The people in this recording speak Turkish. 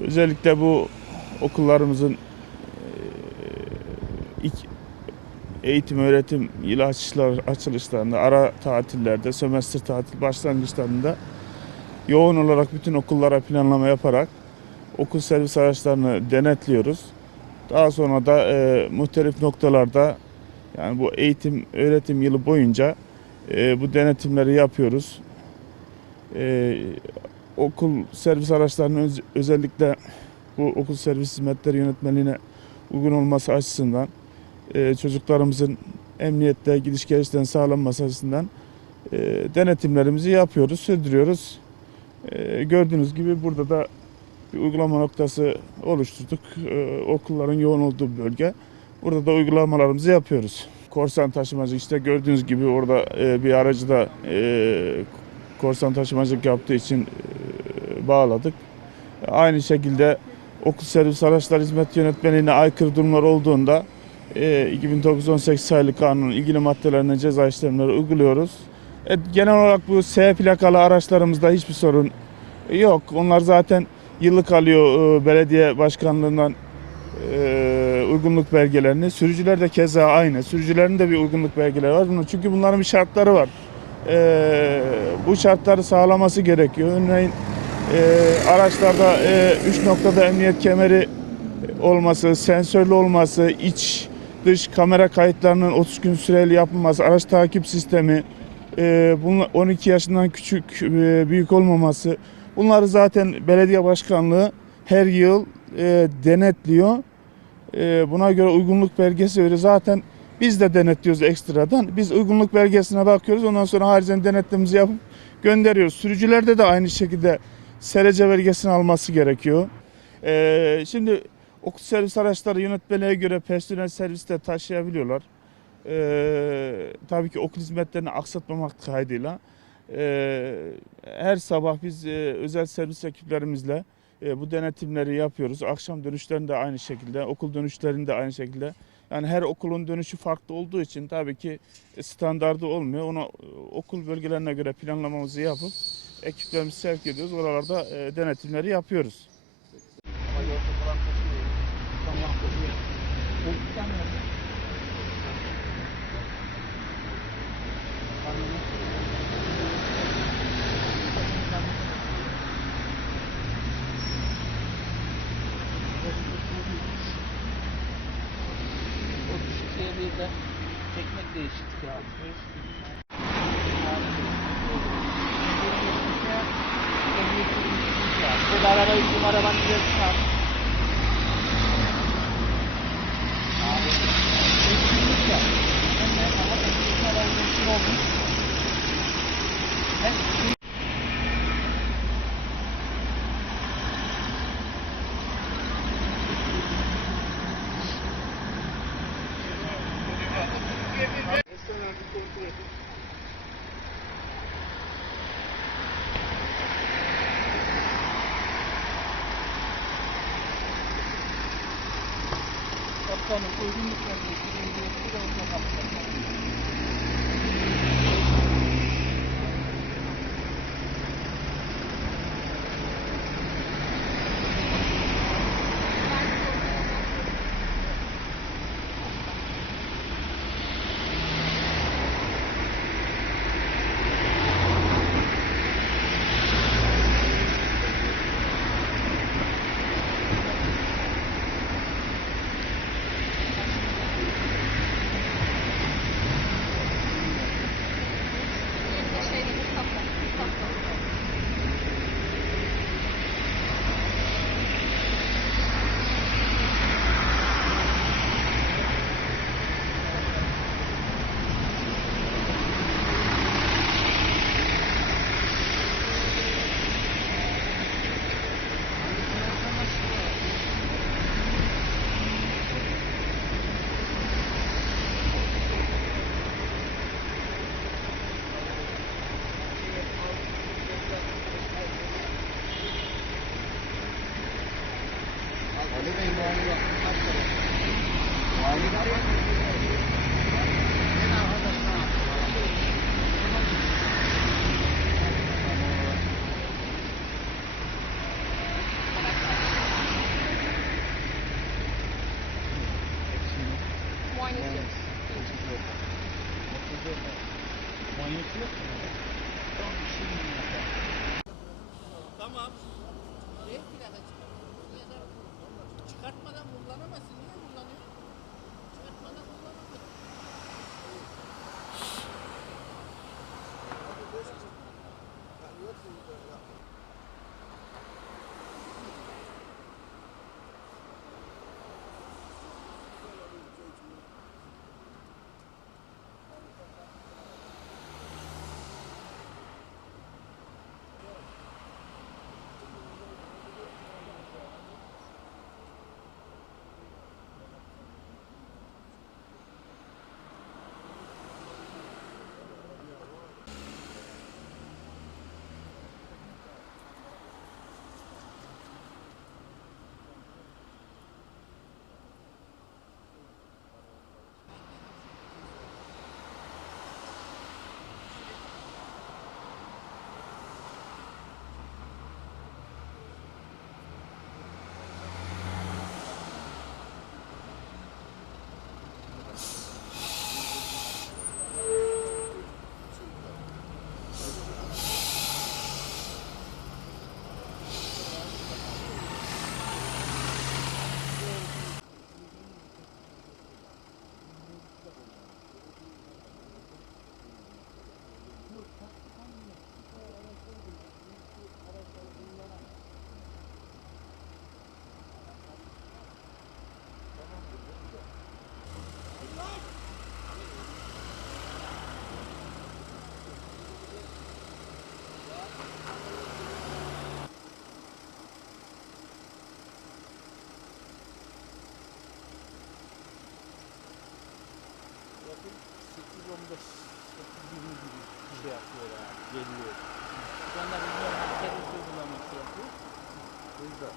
Özellikle bu okullarımızın eee, ilk eğitim öğretim yılı açışlar, açılışlarında, ara tatillerde, sömestr tatil başlangıçlarında yoğun olarak bütün okullara planlama yaparak okul servis araçlarını denetliyoruz. Daha sonra da eee muhtelif noktalarda yani bu eğitim öğretim yılı boyunca eee, bu denetimleri yapıyoruz. Eee, okul servis araçlarının öz- özellikle bu okul servis hizmetleri yönetmeliğine uygun olması açısından e, çocuklarımızın emniyette gidiş gelişlerin sağlanması açısından e, denetimlerimizi yapıyoruz, sürdürüyoruz. E, gördüğünüz gibi burada da bir uygulama noktası oluşturduk. E, okulların yoğun olduğu bölge. Burada da uygulamalarımızı yapıyoruz. Korsan taşımacı işte gördüğünüz gibi orada e, bir aracı da e, korsan taşımacılık yaptığı için bağladık. Aynı şekilde okul servis araçlar hizmet yönetmeliğine aykırı durumlar olduğunda e, 2918 sayılı kanunun ilgili maddelerine ceza işlemleri uyguluyoruz. E, genel olarak bu S plakalı araçlarımızda hiçbir sorun yok. Onlar zaten yıllık alıyor e, belediye başkanlığından e, uygunluk belgelerini. Sürücüler de keza aynı. Sürücülerin de bir uygunluk belgeleri var. Çünkü bunların bir şartları var. E, bu şartları sağlaması gerekiyor. Örneğin e, araçlarda 3 noktada emniyet kemeri olması, sensörlü olması, iç dış kamera kayıtlarının 30 gün süreli yapılması, araç takip sistemi, e, bunun 12 yaşından küçük e, büyük olmaması. Bunları zaten belediye başkanlığı her yıl e, denetliyor. E, buna göre uygunluk belgesi veriyor. Zaten biz de denetliyoruz ekstradan. Biz uygunluk belgesine bakıyoruz. Ondan sonra haricen denetlememizi yapıp gönderiyoruz. Sürücülerde de aynı şekilde SRC belgesini alması gerekiyor. E, şimdi okul servis araçları yönetmeliğe göre personel serviste taşıyabiliyorlar. E, tabii ki okul hizmetlerini aksatmamak kaydıyla. E, her sabah biz e, özel servis ekiplerimizle e, bu denetimleri yapıyoruz. Akşam dönüşlerinde aynı şekilde, okul dönüşlerinde aynı şekilde. Yani her okulun dönüşü farklı olduğu için tabii ki standardı olmuyor. Onu e, okul bölgelerine göre planlamamızı yapıp ekiplerimizi sevk ediyoruz. Oralarda e, denetimleri yapıyoruz. Teknik değişiklik yapıyoruz. Selamünaleyküm arabanı görürsün abi. Kesinlikle. Hem de ama kesinlikle ben olmuş. Hem Kaptanın uygunluk belgesi birinci de orada kaptan. yok. Son şimdi yapar. Tamam. Niye plaka yapıyor yani. Geliyor. Şu anda biz normal servis uygulaması yapıyoruz. Bizde.